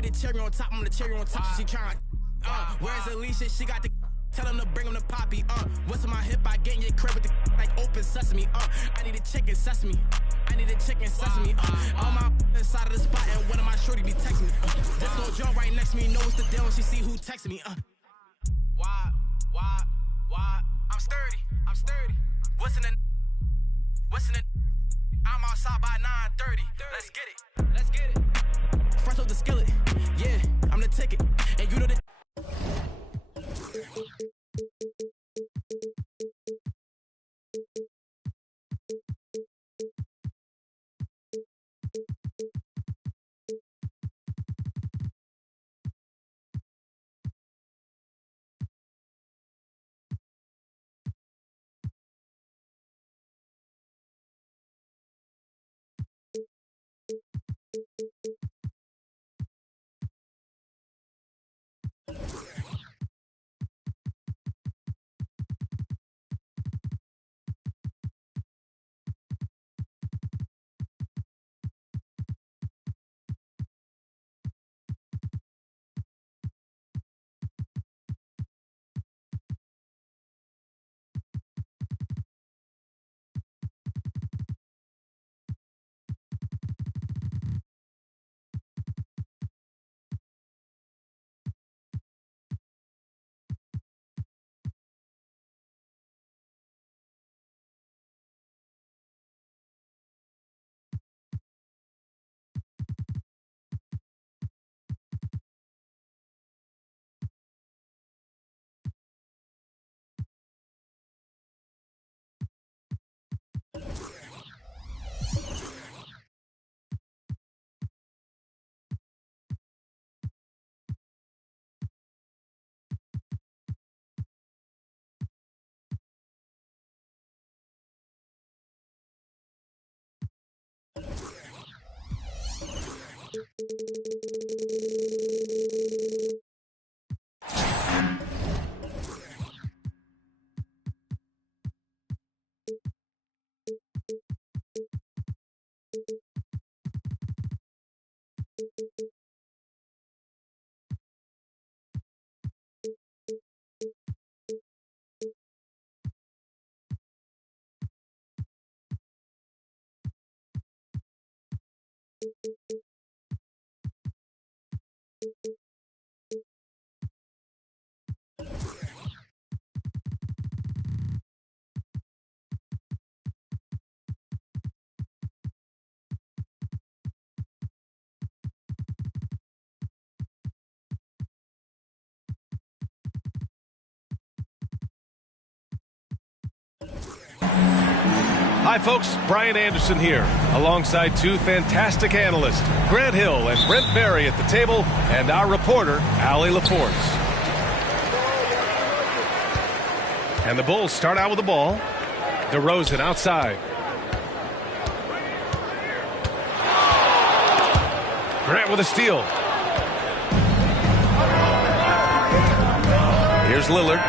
be the cherry on top, I'm the cherry on top. She trying, where's Alicia? She got the, tell him to bring him the poppy, what's in my hip? I get in your crib with the, like open sesame, I need a chicken sesame. I need a chicken sesame, all my inside of the spot, and one of my shorty be texting me, this little Joe right next to me knows the deal when she see who texting me, why, I'm sturdy, what's in the, I'm outside by 9:30, let's get it, fresh off the skillet, yeah, I'm the ticket, and you know the. Hi, folks. Brian Anderson here, alongside two fantastic analysts, Grant Hill and Brent Berry at the table, and our reporter, Allie LaForce. And the Bulls start out with the ball. DeRozan outside. Grant with a steal. Here's Lillard.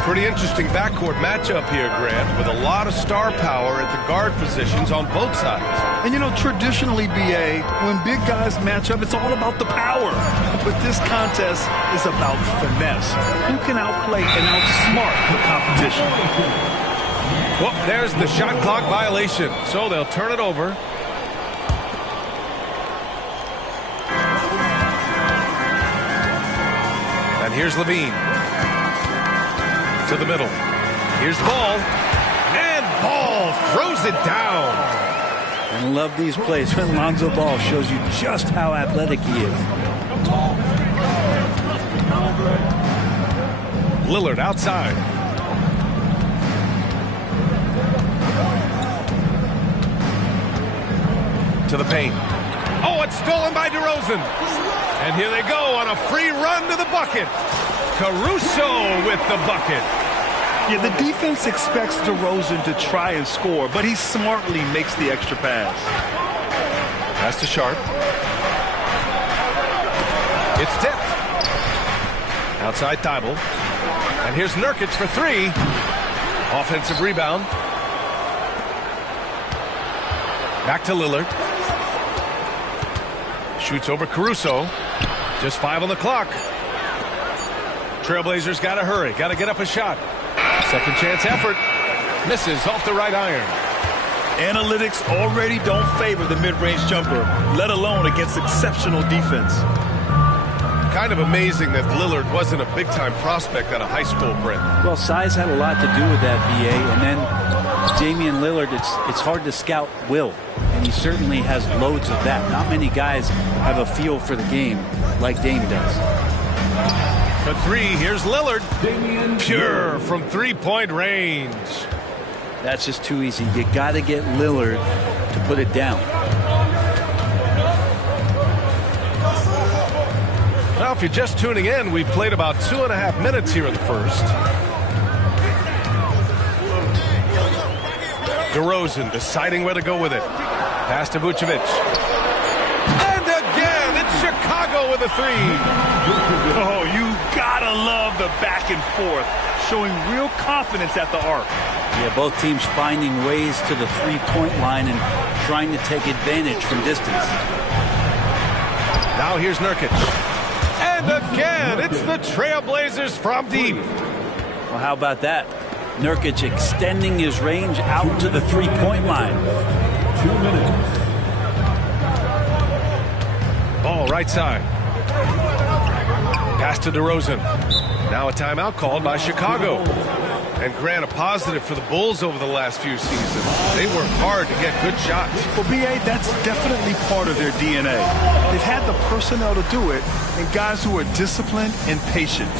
Pretty interesting backcourt matchup here, Grant, with a lot of star power at the guard positions on both sides. And, you know, traditionally, B.A., when big guys match up, it's all about the power. But this contest is about finesse. Who can outplay and outsmart the competition? Well, there's the shot clock violation, so they'll turn it over. And here's Levine. To the middle. Here's Ball. And Ball throws it down. And I love these plays when Lonzo Ball shows you just how athletic he is. Lillard outside. To the paint. Oh, it's stolen by DeRozan. And here they go on a free run to the bucket. Caruso with the bucket. Yeah, the defense expects DeRozan to try and score, but he smartly makes the extra pass. Pass to Sharp. It's tipped. Outside Thibault. And here's Nurkic for three. Offensive rebound. Back to Lillard. Shoots over Caruso. Just 5 on the clock. Trailblazers got to hurry. Got to get up a shot. Second chance effort. Misses off the right iron. Analytics already don't favor the mid-range jumper, let alone against exceptional defense. Kind of amazing that Lillard wasn't a big-time prospect out of high school, Brent. Well, size had a lot to do with that, BA. And then Damian Lillard, it's hard to scout will. And he certainly has loads of that. Not many guys have a feel for the game like Dame does. For three, here's Lillard. Pure from three-point range. That's just too easy. You got to get Lillard to put it down. Well, if you're just tuning in, we've played about 2.5 minutes here in the first. DeRozan deciding where to go with it. Pass to Vucevic. And again, it's Chicago with a three. Oh, you gotta love the back and forth, showing real confidence at the arc. Yeah, both teams finding ways to the three-point line and trying to take advantage from distance. Now here's Nurkic. And again, it's the Trailblazers from deep. Well, how about that? Nurkic extending his range out to the three-point line. 2 minutes. Ball right side. Pass to DeRozan. Now a timeout called by Chicago. And Grant, a positive for the Bulls over the last few seasons. They work hard to get good shots. Well, BA, that's definitely part of their DNA. They've had the personnel to do it, and guys who are disciplined and patient.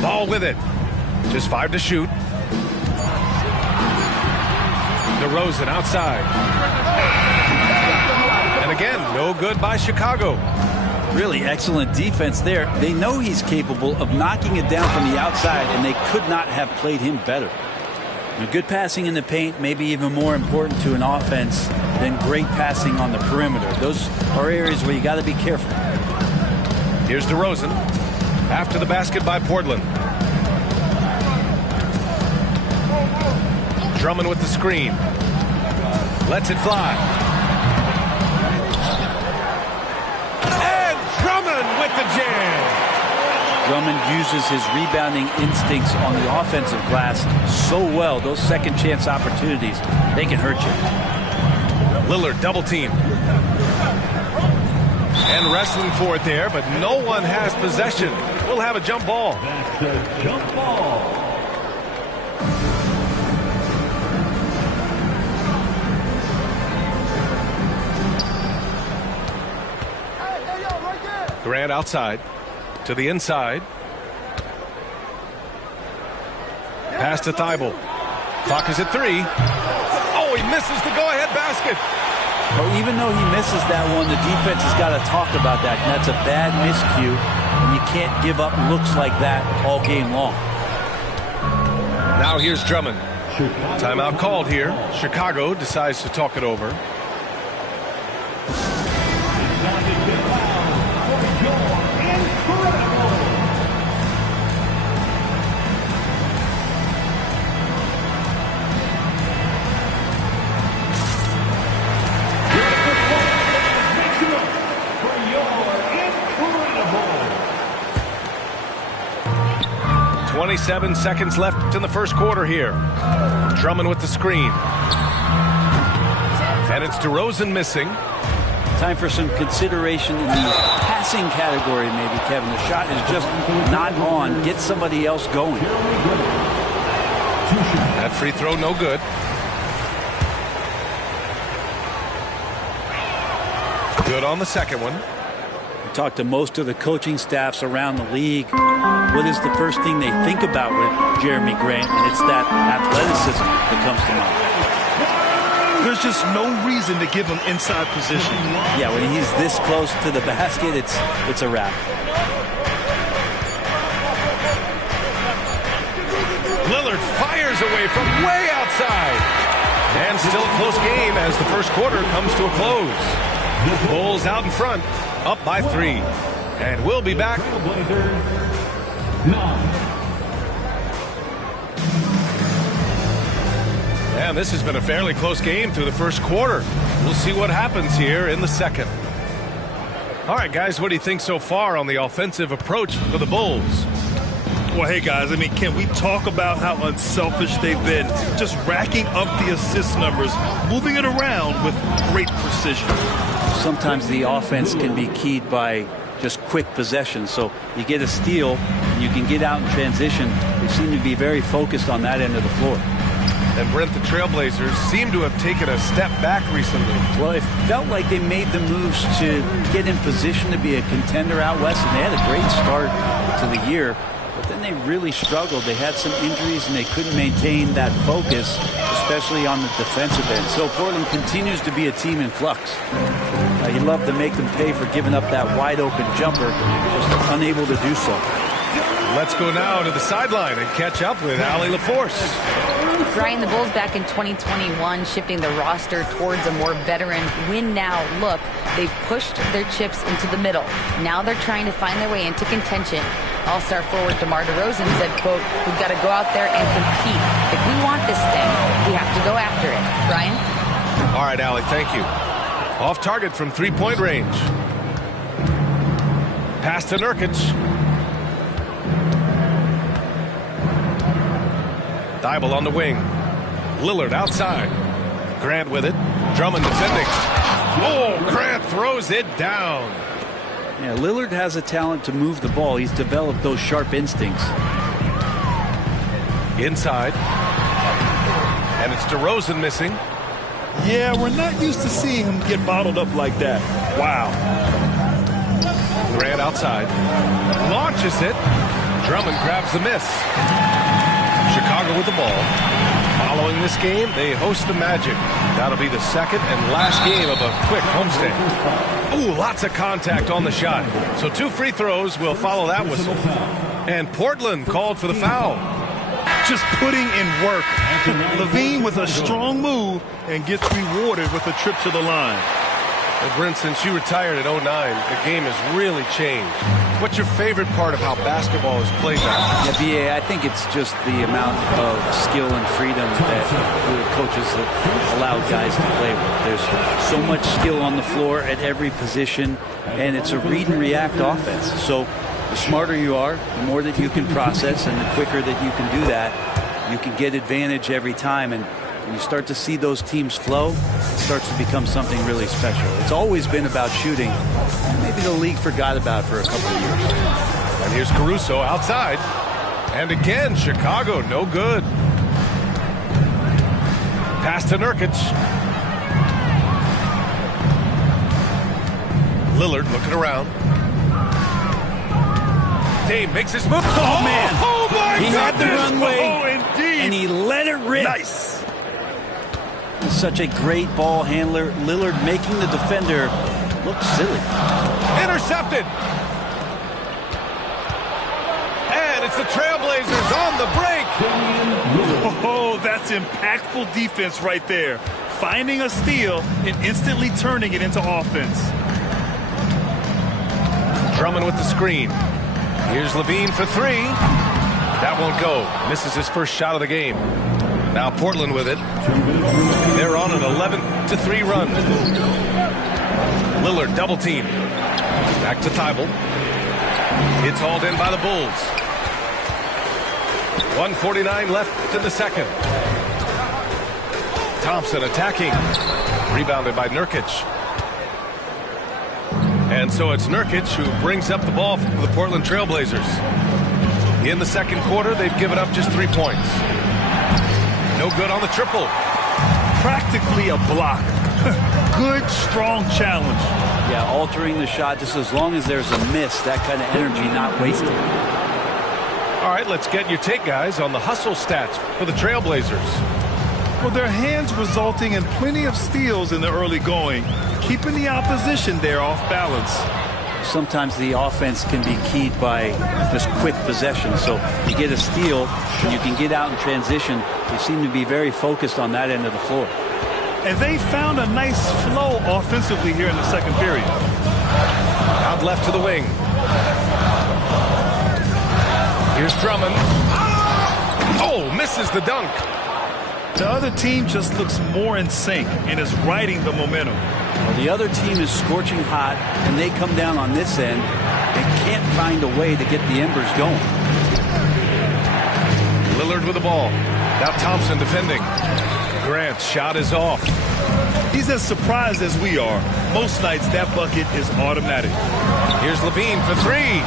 Ball with it. Just 5 to shoot. DeRozan outside. And again, no good by Chicago. Really excellent defense there. They know he's capable of knocking it down from the outside, and they could not have played him better. Good passing in the paint may be even more important to an offense than great passing on the perimeter. Those are areas where you got to be careful. Here's DeRozan. After the basket by Portland. Drummond with the screen. Lets it fly. And Drummond with the jam. Drummond uses his rebounding instincts on the offensive glass so well. Those second chance opportunities, they can hurt you. Lillard double team. And wrestling for it there, but no one has possession. We'll have a jump ball. That's a jump ball. Grant outside. To the inside. Pass to Thibault. Clock is at 3. Oh, he misses the go-ahead basket. Well, even though he misses that one, the defense has got to talk about that. And that's a bad miscue, and you can't give up looks like that all game long. Now here's Drummond. Timeout called here. Chicago decides to talk it over. For 27 seconds left in the first quarter here. Drummond with the screen. And it's DeRozan missing. Time for some consideration in the passing category, maybe, Kevin. The shot is just not on. Get somebody else going. That free throw no good. Good on the second one. We talked to most of the coaching staffs around the league. What is the first thing they think about with Jeremy Grant? And it's that athleticism that comes to mind. There's just no reason to give him inside position. Yeah, when he's this close to the basket, it's a wrap. Lillard fires away from way outside. And still a close game as the first quarter comes to a close. Bulls out in front, up by 3. And we'll be back. And this has been a fairly close game through the first quarter. We'll see what happens here in the second. All right, guys, what do you think so far on the offensive approach for the Bulls? Well, hey, guys, I mean, can we talk about how unselfish they've been? Just racking up the assist numbers, moving it around with great precision. Sometimes the offense can be keyed by just quick possession. So you get a steal, and you can get out in transition. They seem to be very focused on that end of the floor. And Brent, the Trailblazers seem to have taken a step back recently. Well, it felt like they made the moves to get in position to be a contender out west, and they had a great start to the year. But then they really struggled. They had some injuries, and they couldn't maintain that focus, especially on the defensive end. So Portland continues to be a team in flux. You love to make them pay for giving up that wide-open jumper, just unable to do so. Let's go now to the sideline and catch up with Allie LaForce. Brian, the Bulls back in 2021 shifting the roster towards a more veteran win-now look. They've pushed their chips into the middle. Now they're trying to find their way into contention. All-star forward DeMar DeRozan said, quote, "We've got to go out there and compete. If we want this thing, we have to go after it." Brian? All right, Allie, thank you. Off target from three-point range. Pass to Nurkic. Thibault on the wing. Lillard outside. Grant with it. Drummond defending. Oh, Grant throws it down. Yeah, Lillard has a talent to move the ball. He's developed those sharp instincts. Inside. And it's DeRozan missing. Yeah, we're not used to seeing him get bottled up like that. Wow. Grant outside. Launches it. Drummond grabs the miss. Chicago with the ball. Following this game, they host the Magic. That'll be the second and last game of a quick homestand. Ooh, lots of contact on the shot. So 2 free throws will follow that whistle. And Portland called for the foul. Just putting in work. Levine with a strong move and gets rewarded with a trip to the line. Well, Brent, since you retired at 09, the game has really changed. What's your favorite part of how basketball is played now? Yeah, BA, I think it's just the amount of skill and freedom that the coaches have allowed guys to play with. There's so much skill on the floor at every position, and it's a read and react offense. So the smarter you are, the more that you can process, and the quicker that you can do that, you can get advantage every time. And when you start to see those teams flow, it starts to become something really special. It's always been about shooting, and maybe the league forgot about it for a couple of years. And here's Caruso outside. And again, Chicago, no good. Pass to Nurkic. Lillard looking around. Dame makes his move. Oh, man. Oh, my He had the goodness. runway, Oh, indeed. and he let it rip. Nice. Such a great ball handler. Lillard making the defender look silly. Intercepted. And it's the Trailblazers on the break. Oh, that's impactful defense right there. Finding a steal and instantly turning it into offense. Drummond with the screen. Here's Levine for 3. That won't go. Misses his first shot of the game. Now Portland with it. They're on an 11-3 run. Lillard double team. Back to Thibault. It's hauled in by the Bulls. 1:49 left in the second. Thompson attacking. Rebounded by Nurkic. And so it's Nurkic who brings up the ball for the Portland Trailblazers. In the second quarter, they've given up just 3 points. No good on the triple. Practically a block. Good, strong challenge. Yeah, altering the shot just as long as there's a miss. That kind of energy not wasted. All right, let's get your take, guys, on the hustle stats for the Trailblazers. Well, their hands resulting in plenty of steals in the early going, keeping the opposition there off balance. Sometimes the offense can be keyed by just quick possession. So you get a steal and you can get out in transition. They seem to be very focused on that end of the floor. And they found a nice flow offensively here in the second period. Out left to the wing. Here's Drummond. Oh, misses the dunk. The other team just looks more in sync and is riding the momentum. Well, the other team is scorching hot, and they come down on this end and can't find a way to get the embers going. Lillard with the ball. Now Thompson defending. Grant's shot is off. He's as surprised as we are. Most nights that bucket is automatic. Here's Levine for three.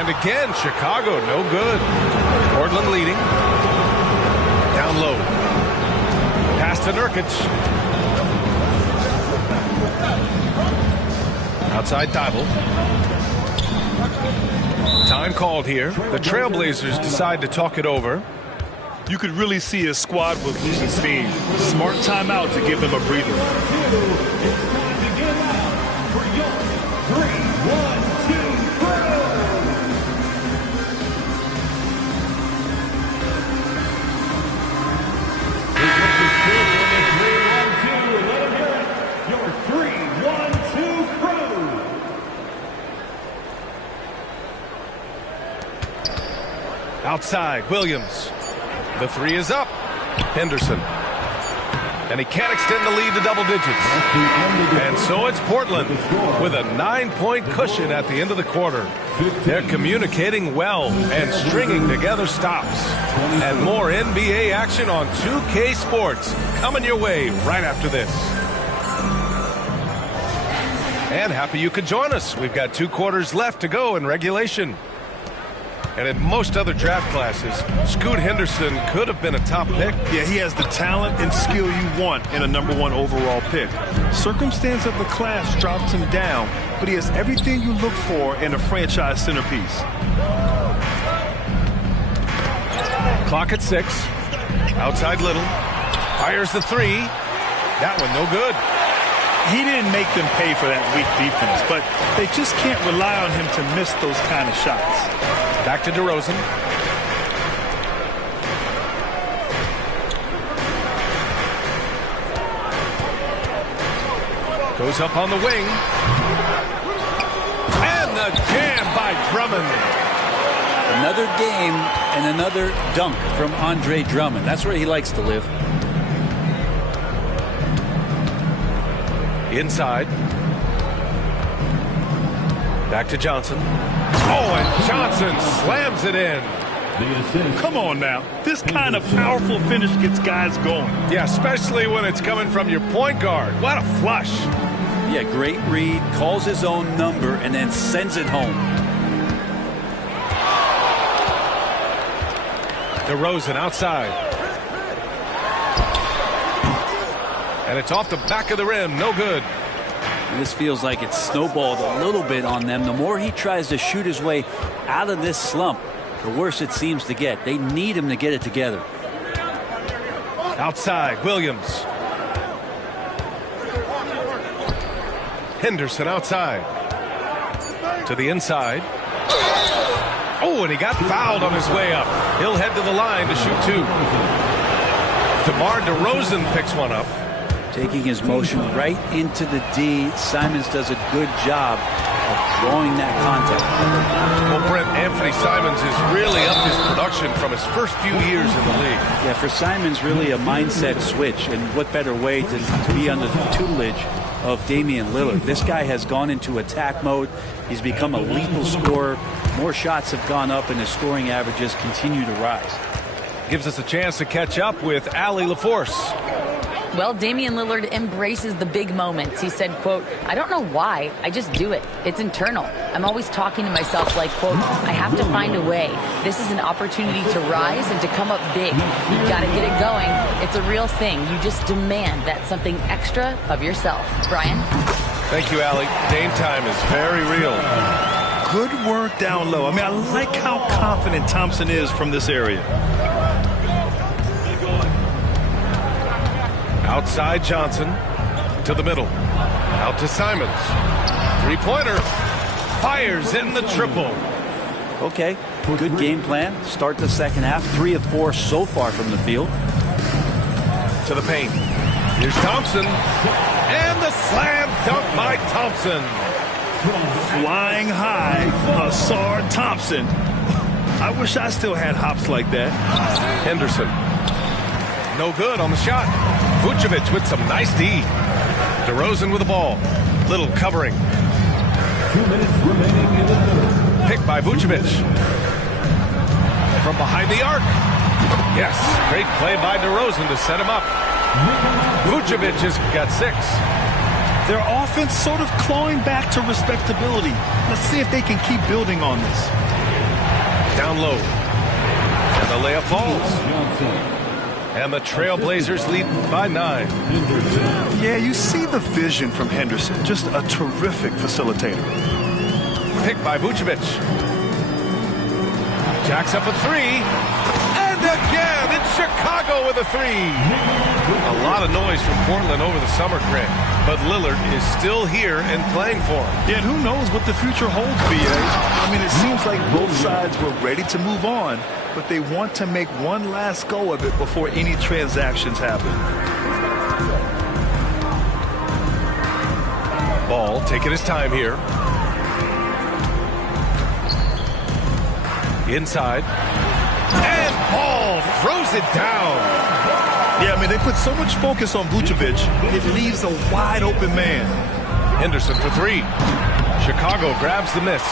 And again, Chicago, no good. Portland leading. Down low. Pass to Nurkic. Outside Dibble. Time called here. The Trailblazers decide to talk it over. You could really see his squad was losing steam. Smart timeout to give them a breather. Outside, Williams. The three is up. Henderson. And he can't extend the lead to double digits. And so it's Portland with a 9-point cushion at the end of the quarter. They're communicating well and stringing together stops. And more NBA action on 2K Sports coming your way right after this. And happy you could join us. We've got 2 quarters left to go in regulation. And in most other draft classes, Scoot Henderson could have been a top pick. Yeah, he has the talent and skill you want in a #1 overall pick. Circumstance of the class drops him down, but he has everything you look for in a franchise centerpiece. Clock at 6. Outside Little. Fires the three. That one no good. He didn't make them pay for that weak defense, but they just can't rely on him to miss those kind of shots. Back to DeRozan. Goes up on the wing. And the jam by Drummond. Another game and another dunk from Andre Drummond. That's where he likes to live. Inside. Back to Johnson. Oh, and Johnson slams it in. Come on now. This kind of powerful finish gets guys going. Yeah, especially when it's coming from your point guard. What a flush. Yeah, great read, calls his own number, and then sends it home. DeRozan outside. And it's off the back of the rim. No good. This feels like it's snowballed a little bit on them. The more he tries to shoot his way out of this slump, the worse it seems to get. They need him to get it together. Outside, Williams. Henderson outside. To the inside. Oh, and he got fouled on his way up. He'll head to the line to shoot 2. DeMar DeRozan picks one up. Taking his motion right into the D. Simons does a good job of drawing that contact. Well, Brent, Anthony Simons has really upped his production from his first few years in the league. Yeah, for Simons, really a mindset switch. And what better way to be under the tutelage of Damian Lillard. This guy has gone into attack mode. He's become a lethal scorer. More shots have gone up, and his scoring averages continue to rise. Gives us a chance to catch up with Allie LaForce. Well, Damian Lillard embraces the big moments. He said, quote, "I don't know why. I just do it. It's internal. I'm always talking to myself like, quote, I have to find a way. This is an opportunity to rise and to come up big. You've got to get it going. It's a real thing. You just demand that something extra of yourself." Brian? Thank you, Allie. Game time is very real. Good work down low. I mean, I like how confident Thompson is from this area. Outside Johnson to the middle. Out to Simons. Three-pointer. Fires in the triple. Okay, good game plan. Start the second half. 3 of 4 so far from the field. To the paint. Here's Thompson. And the slam dunk by Thompson. Flying high, Asar Thompson. I wish I still had hops like that. Henderson. No good on the shot. Vucevic with some nice D. DeRozan with the ball. Little covering. 2 minutes remaining in the third. Picked by Vucevic. From behind the arc. Yes, great play by DeRozan to set him up. Vucevic has got 6. Their offense sort of clawing back to respectability. Let's see if they can keep building on this. Down low. And the layup falls. And the Trailblazers lead by 9. Yeah, you see the vision from Henderson. Just a terrific facilitator. Picked by Vucevic. Jacks up a 3. And again, it's Chicago with a 3. A lot of noise from Portland over the summer, Greg. But Lillard is still here and playing for him. Yeah, and who knows what the future holds, B.A. I mean, it seems like both sides were ready to move on, but they want to make one last go of it before any transactions happen. Ball taking his time here. Inside. And Ball throws it down. Yeah, I mean, they put so much focus on Vucevic, it leaves a wide open man. Henderson for 3. Chicago grabs the miss.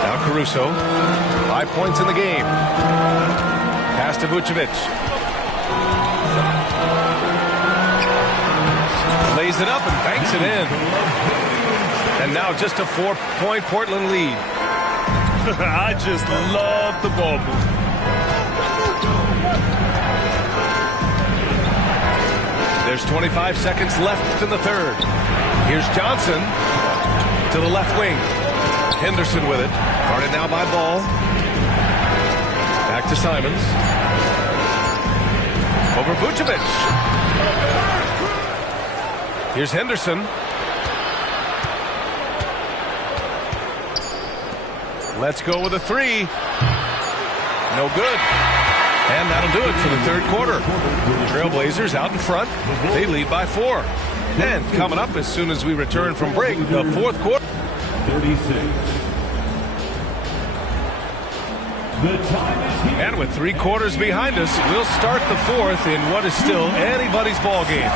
Now Caruso. 5 points in the game. Pass to Vucevic. Lays it up and banks it in. And now just a 4-point Portland lead. I just love the ball move. There's 25 seconds left in the third. Here's Johnson to the left wing. Henderson with it. Guarded now by Ball. Back to Simons. Over Vucevic. Here's Henderson. Let's go with a 3. No good. And that'll do it for the third quarter. Trailblazers out in front. They lead by 4. And coming up as soon as we return from break, the fourth quarter. 36. The time is here. And with 3 quarters behind us, we'll start the fourth in what is still anybody's ball game.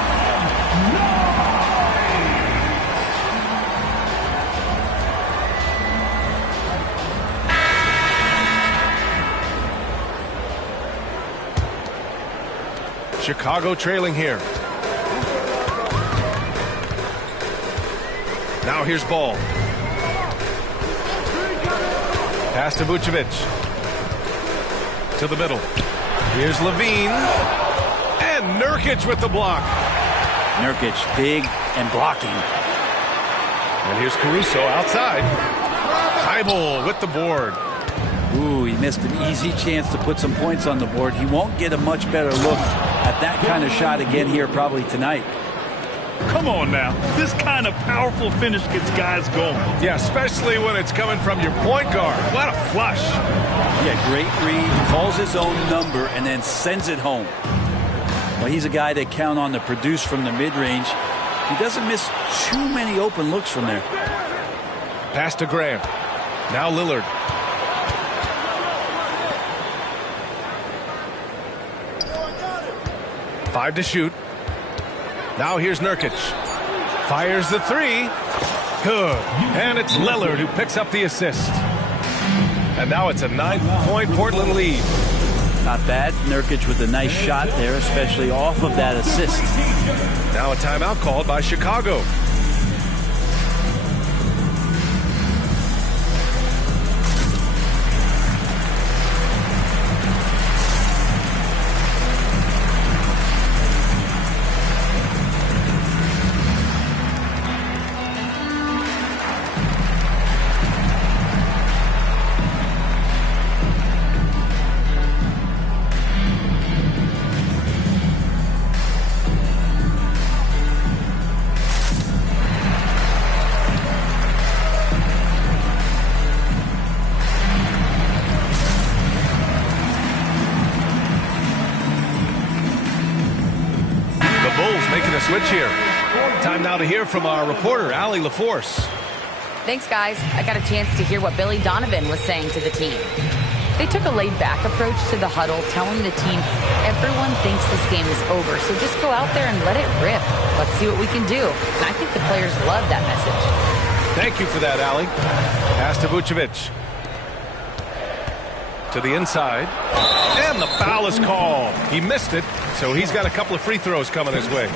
Chicago trailing here. Now here's Ball. Pass to Vucevic. To the middle. Here's Levine. And Nurkic with the block. Nurkic big and blocking. And here's Caruso outside. Thibault with the board. Ooh, he missed an easy chance to put some points on the board. He won't get a much better look at that kind of shot again here probably tonight. Come on now. This kind of powerful finish gets guys going. Yeah, especially when it's coming from your point guard. What a flush. Yeah, great read, calls his own number, and then sends it home. Well, he's a guy they count on to produce from the mid-range. He doesn't miss too many open looks from there. Pass to Graham. Now Lillard. Five to shoot. Now here's Nurkic. Fires the 3. Good. And it's Lillard who picks up the assist. And now it's a 9-point Portland lead. Not bad. Nurkic with a nice shot there, especially off of that assist. Now a timeout called by Chicago. Switch here. Time now to hear from our reporter, Allie LaForce. Thanks, guys. I got a chance to hear what Billy Donovan was saying to the team. They took a laid-back approach to the huddle, telling the team, everyone thinks this game is over, so just go out there and let it rip. Let's see what we can do. And I think the players love that message. Thank you for that, Allie. Pass to Vucevic. To the inside. And the foul is called. He missed it, so he's got a couple of free throws coming his way.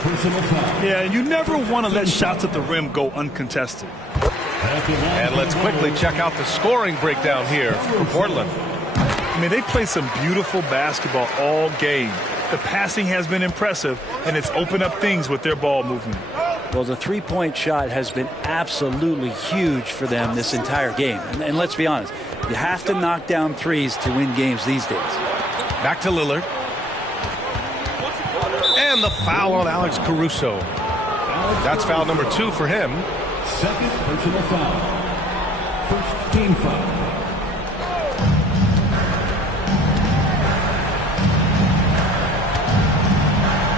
Yeah, you never want to let shots at the rim go uncontested. And let's quickly check out the scoring breakdown here for Portland. I mean, they play some beautiful basketball all game. The passing has been impressive, and it's opened up things with their ball movement. Well, the three-point shot has been absolutely huge for them this entire game. And let's be honest, you have to knock down threes to win games these days. Back to Lillard. And the foul on Alex Caruso. That's foul number 2 for him. Second personal foul. First team foul.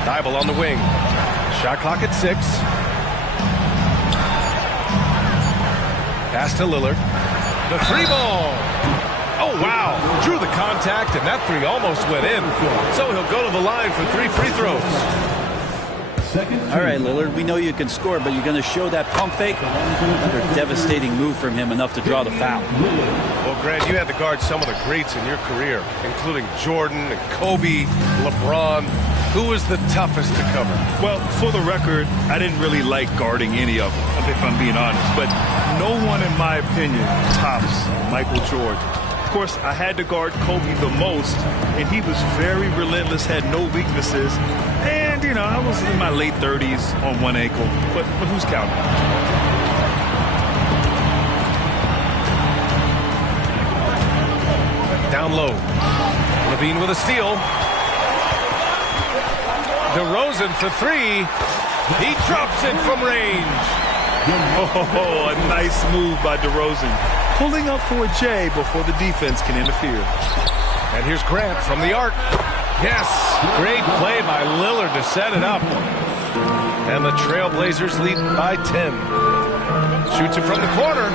Thibault on the wing. Shot clock at 6. Pass to Lillard. The 3-ball. Oh, wow. Drew the contact, and that 3 almost went in. So he'll go to the line for 3 free throws. All right, Lillard, we know you can score, but you're going to show that pump fake? Another devastating move from him, enough to draw the foul. Well, Grant, you had to guard some of the greats in your career, including Jordan and Kobe, LeBron. Who was the toughest to cover? Well, for the record, I didn't really like guarding any of them, if I'm being honest. But no one, in my opinion, tops Michael Jordan. Of course, I had to guard Kobe the most, and he was very relentless, had no weaknesses. And, you know, I was in my late 30s on one ankle, but who's counting? Down low. Levine with a steal. DeRozan for 3. He drops it from range. Oh, a nice move by DeRozan. Pulling up for a J before the defense can interfere. And here's Grant from the arc. Yes, great play by Lillard to set it up. And the Trailblazers lead by 10. Shoots it from the corner.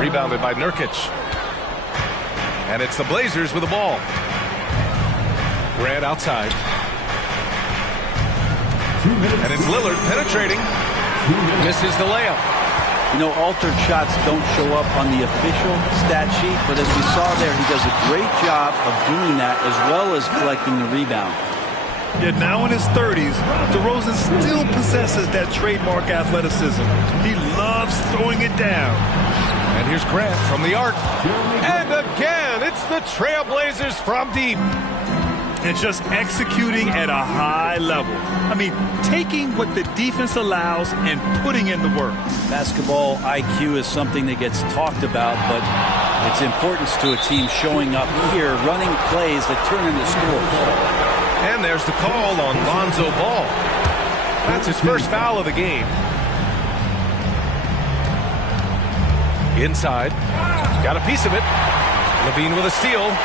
Rebounded by Nurkic. And it's the Blazers with the ball. Grant outside. And it's Lillard penetrating. Misses the layup. You know, altered shots don't show up on the official stat sheet, but as we saw there, he does a great job of doing that as well as collecting the rebound. Yet now in his 30s, DeRozan still possesses that trademark athleticism. He loves throwing it down. And here's Grant from the arc. And again, it's the Trailblazers from deep. And just executing at a high level. I mean, taking what the defense allows and putting in the work. Basketball IQ is something that gets talked about, but its importance to a team showing up here, running plays that turn into scores. And there's the call on Lonzo Ball. That's his first foul of the game. Inside. Got a piece of it. Levine with a steal.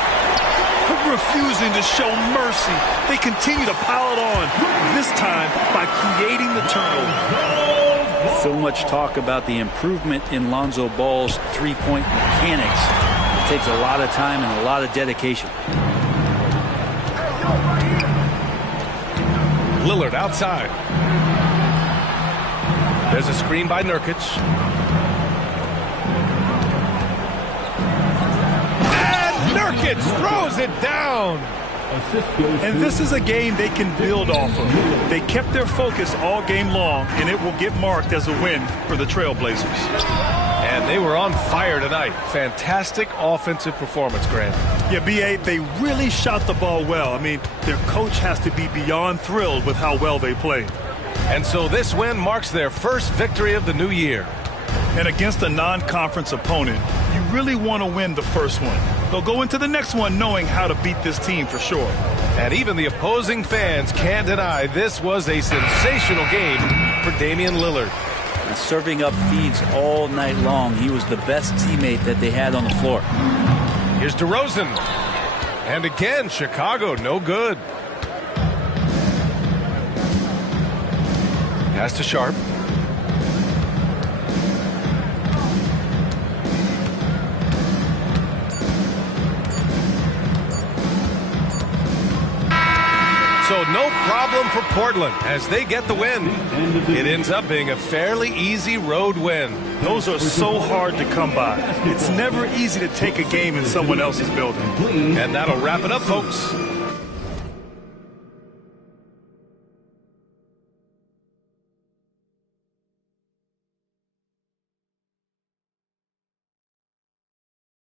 Refusing to show mercy. They continue to pile it on, this time by creating the turnover. So much talk about the improvement in Lonzo Ball's three-point mechanics. It takes a lot of time and a lot of dedication. Lillard outside. There's a screen by Nurkic. And Nurkic Markets throws it down. And this is a game they can build off of. They kept their focus all game long, and it will get marked as a win for the Trailblazers. And they were on fire tonight. Fantastic offensive performance, Grant. Yeah, B.A., they really shot the ball well. I mean, their coach has to be beyond thrilled with how well they played. And so this win marks their first victory of the new year. And against a non-conference opponent, you really want to win the first one. They'll go into the next one knowing how to beat this team for sure. And even the opposing fans can't deny this was a sensational game for Damian Lillard. And serving up feeds all night long. He was the best teammate that they had on the floor. Here's DeRozan. And again, Chicago, no good. Pass to Sharp. So no problem for Portland as they get the win. It ends up being a fairly easy road win. Those are so hard to come by. It's never easy to take a game in someone else's building. And that'll wrap it up, folks.